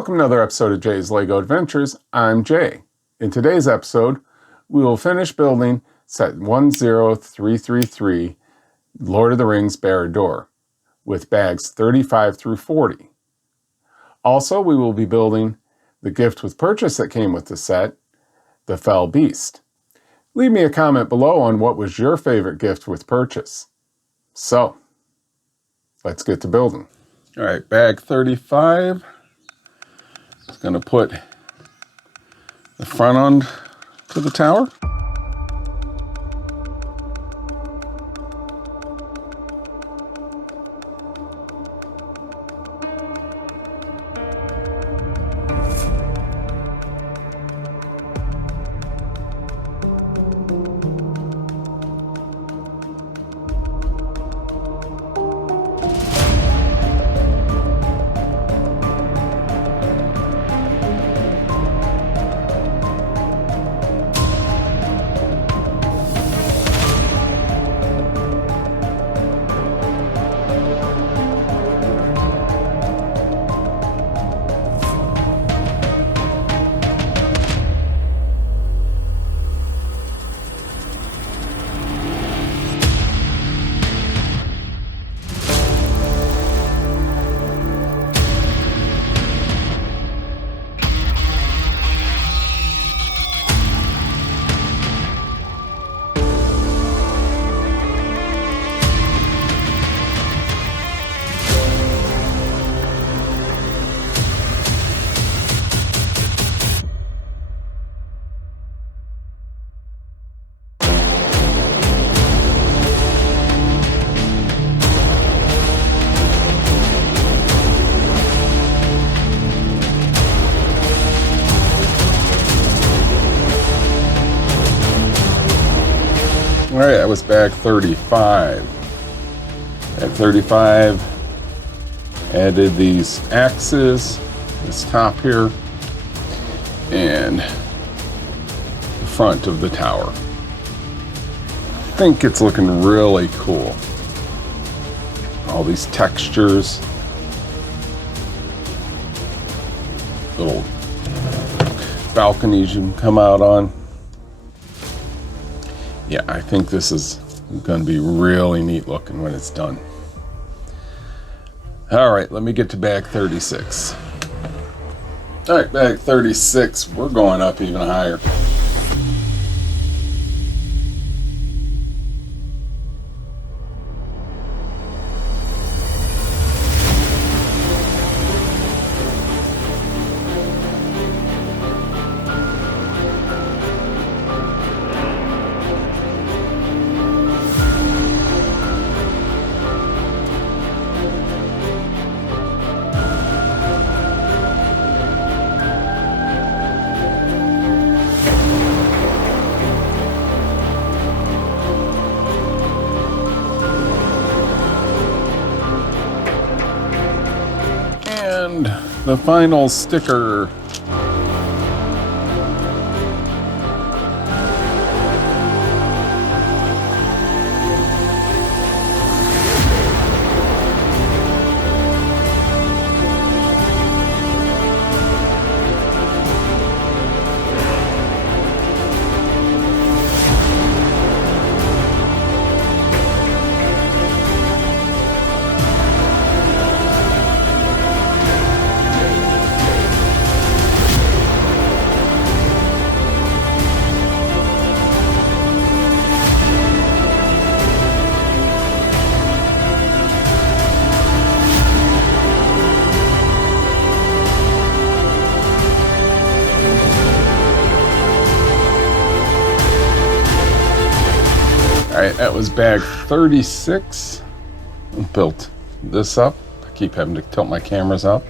Welcome to another episode of Jay's LEGO Adventures. I'm Jay. In today's episode, we will finish building set 10333, Lord of the Rings Barad-dur, with bags 35 through 40. Also, we will be building the gift with purchase that came with the set, the Fel Beast. Leave me a comment below on what was your favorite gift with purchase. So, let's get to building. All right, bag 35. Just going to put the front on to the tower. All right, that was bag 35. Bag 35 added these axes, this top here, and the front of the tower. I think it's looking really cool. All these textures, little balconies you can come out on. Yeah, I think this is going to be really neat looking when it's done. All right, let me get to bag 36. All right, bag 36, we're going up even higher. And the final sticker. Alright, that was bag 36. Built this up. I keep having to tilt my cameras up.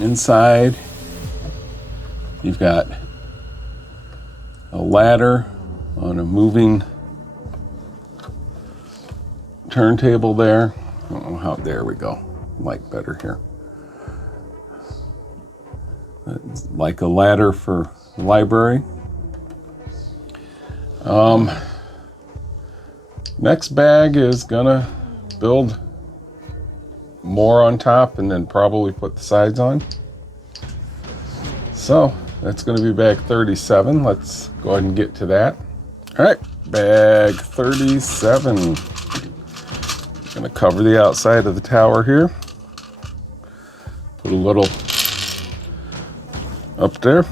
Inside, you've got a ladder on a moving turntable there. I don't know how, there we go. Light better here. It's like a ladder for the library. Next bag is gonna build more on top and then probably put the sides on. So that's going to be bag 37. Let's go ahead and get to that. All right, bag 37. Going to cover the outside of the tower here. Put a little up there.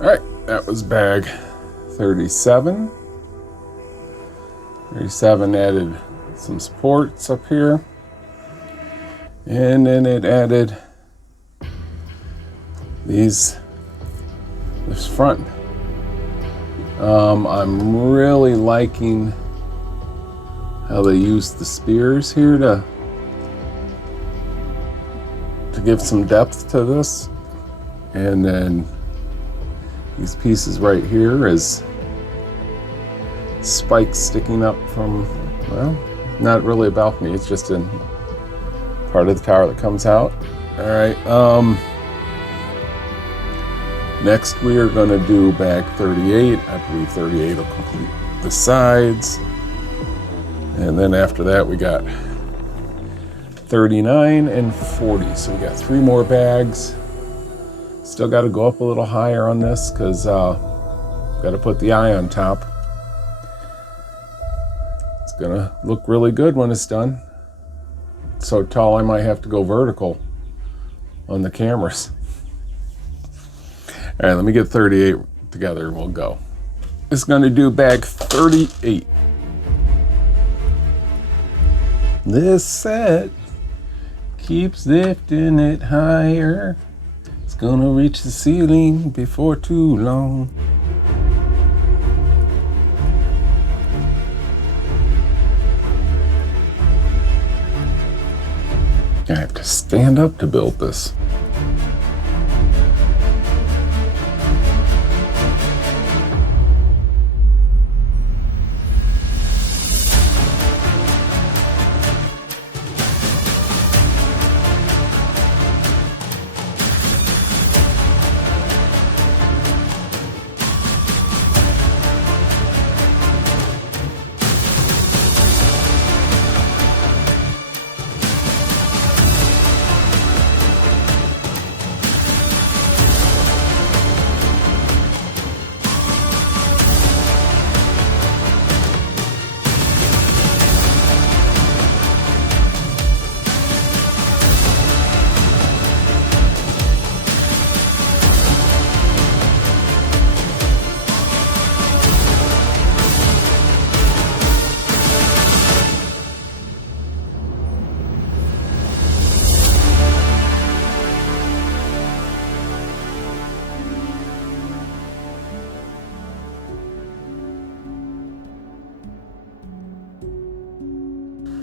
All right, that was bag 37. 37 added some supports up here. And then it added this front. I'm really liking how they use the spears here to give some depth to this. And then these pieces right here is spikes sticking up from, well, not really a balcony, it's just in part of the tower that comes out. All right, next we are gonna do bag 38. I believe 38 will complete the sides. And then after that we got 39 and 40. So we got 3 more bags. Still got to go up a little higher on this because got to put the eye on top. It's gonna look really good when it's done. It's so tall I might have to go vertical on the cameras. All right, let me get 38 together and we'll go. It's going to do bag 38. This set keeps lifting it higher. It's gonna reach the ceiling before too long. I have to stand up to build this.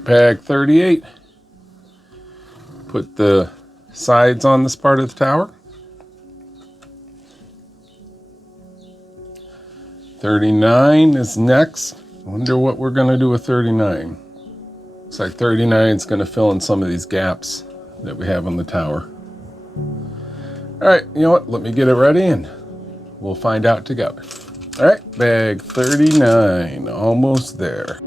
Bag 38. Put the sides on this part of the tower. 39 is next. I wonder what we're going to do with 39. Looks like 39 is going to fill in some of these gaps that we have on the tower. All right, you know what? Let me get it ready and we'll find out together. All right, bag 39, almost there.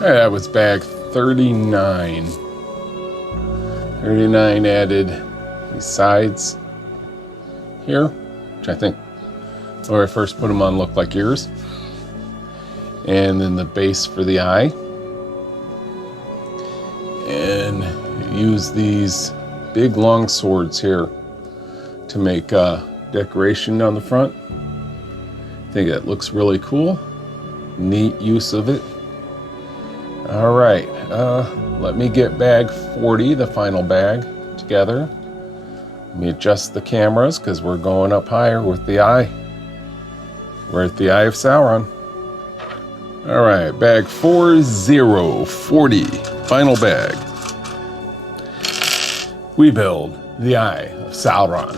All right, that was bag 39. 39 added these sides here, which I think when I first put them on looked like ears. And then the base for the eye. And use these big long swords here to make decoration on the front. I think it looks really cool. Neat use of it. All right, let me get bag 40, the final bag, together. Let me adjust the cameras because we're going up higher with the eye. We're at the Eye of Sauron. All right, bag 40, final bag. We build the Eye of Sauron.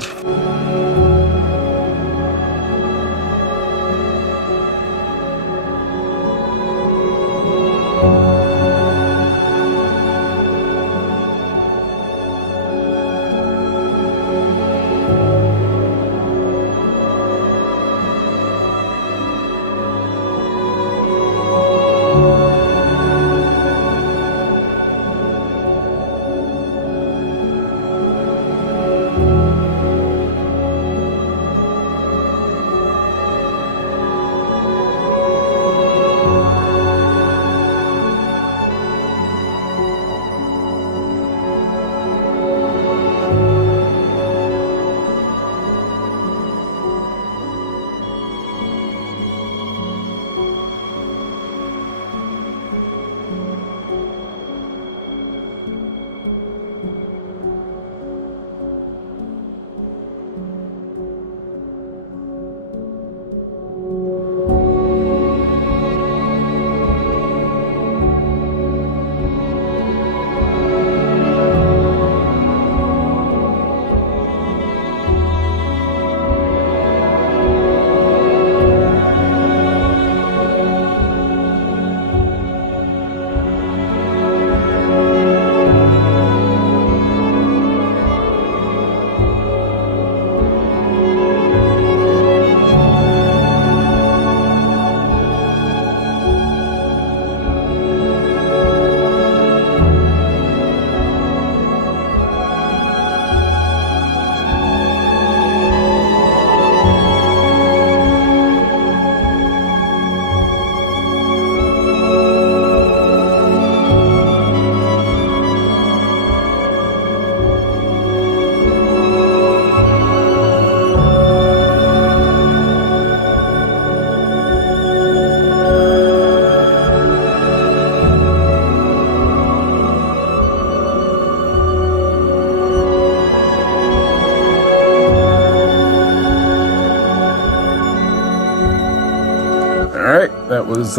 was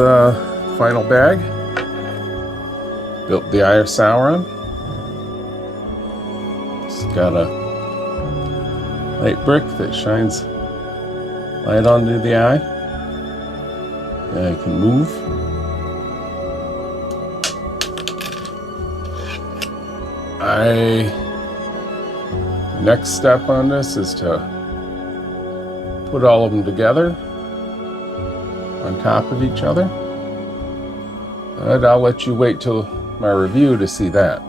final bag. Built the Eye of Sauron. It's got a light brick that shines light onto the eye. And I can move. Next step on this is to put all of them together on top of each other. And I'll let you wait till my review to see that.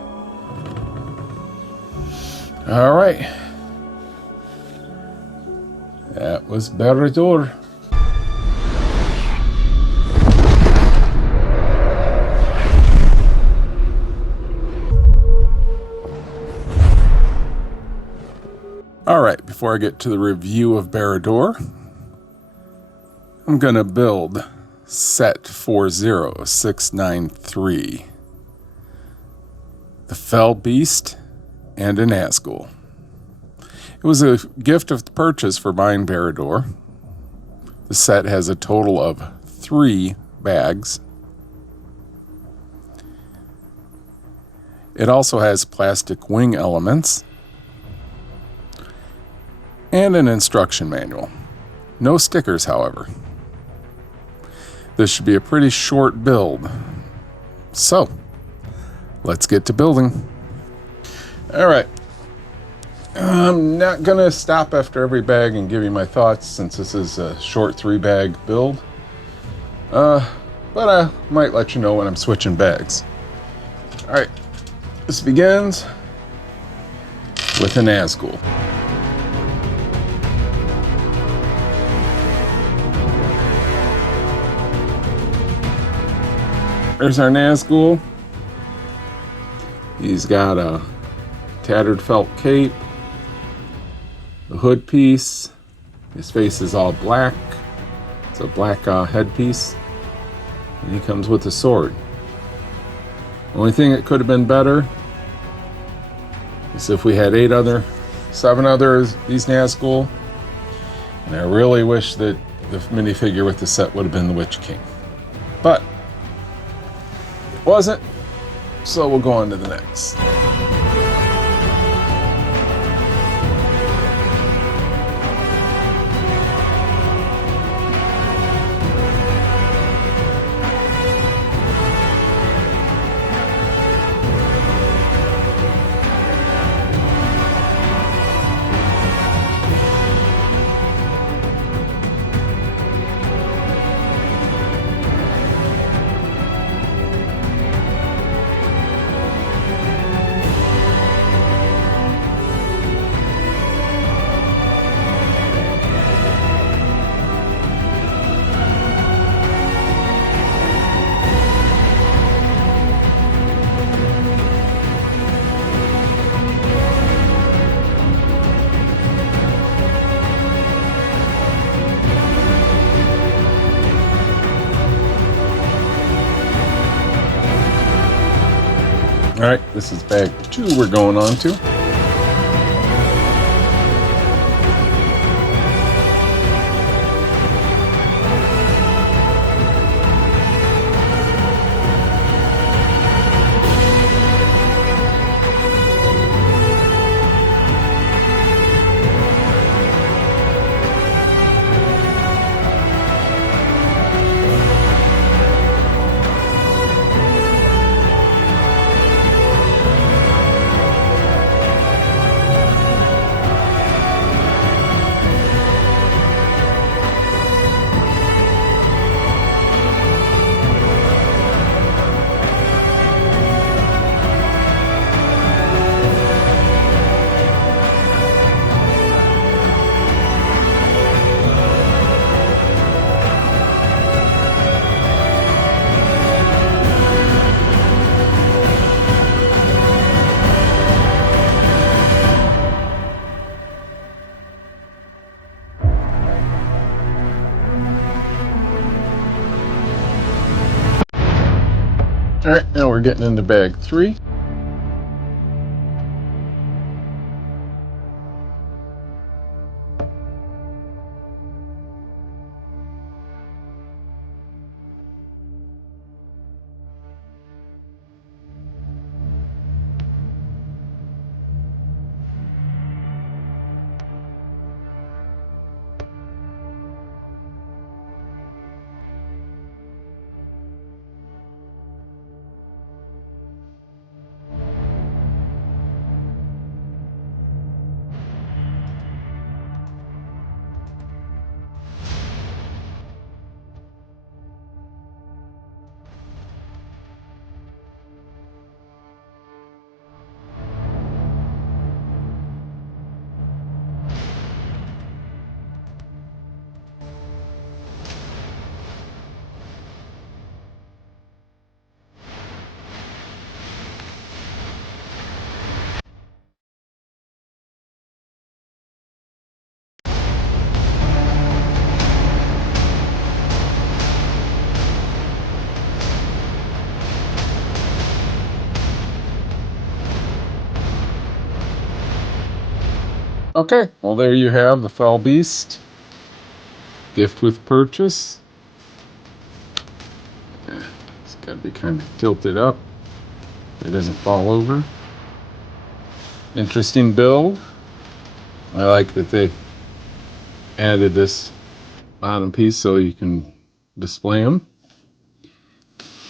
All right. That was Barad-dur. All right, before I get to the review of Barad-dur, I'm going to build set 40693, the Fel Beast and a Nazgul. It was a gift of purchase for buying Barad-dur. The set has a total of 3 bags. It also has plastic wing elements and an instruction manual. No stickers, however. This should be a pretty short build. So, let's get to building. All right. I'm not going to stop after every bag and give you my thoughts since this is a short 3-bag build. But I might let you know when I'm switching bags. All right. This begins with a Nazgul. There's our Nazgul. He's got a tattered felt cape, a hood piece. His face is all black. It's a black headpiece. And he comes with a sword. Only thing that could have been better is if we had 7 other these Nazgul. And I really wish that the minifigure with the set would have been the Witch King. But it wasn't, so we'll go on to the next. All right, this is bag 2 we're going on to. All right, now we're getting into bag 3. Okay, well there you have the Fel Beast. Gift with purchase. It's got to be kind of tilted up. It doesn't fall over. Interesting build. I like that they added this bottom piece so you can display them.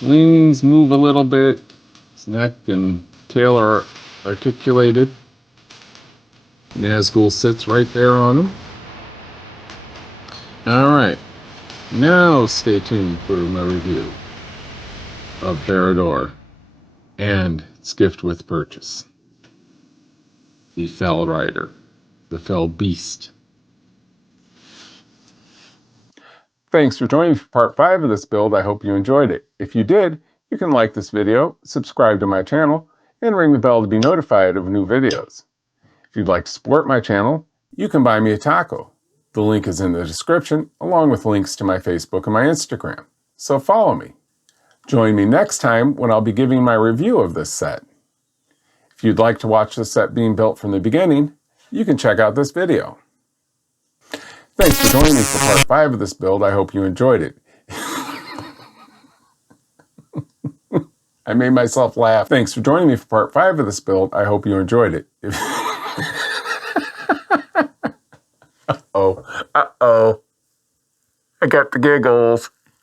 Wings move a little bit. His neck and tail are articulated. Nazgul sits right there on them. Alright, now stay tuned for my review of Barad-dur and its gift with purchase. The Fel Rider, the Fel Beast. Thanks for joining me for part 5 of this build. I hope you enjoyed it. If you did, you can like this video, subscribe to my channel, and ring the bell to be notified of new videos. If you'd like to support my channel, you can buy me a taco. The link is in the description, along with links to my Facebook and my Instagram. So follow me. Join me next time when I'll be giving my review of this set. If you'd like to watch the set being built from the beginning, you can check out this video. Thanks for joining me for part 5 of this build. I hope you enjoyed it. I made myself laugh. Thanks for joining me for part 5 of this build. I hope you enjoyed it. Uh-oh. I got the giggles.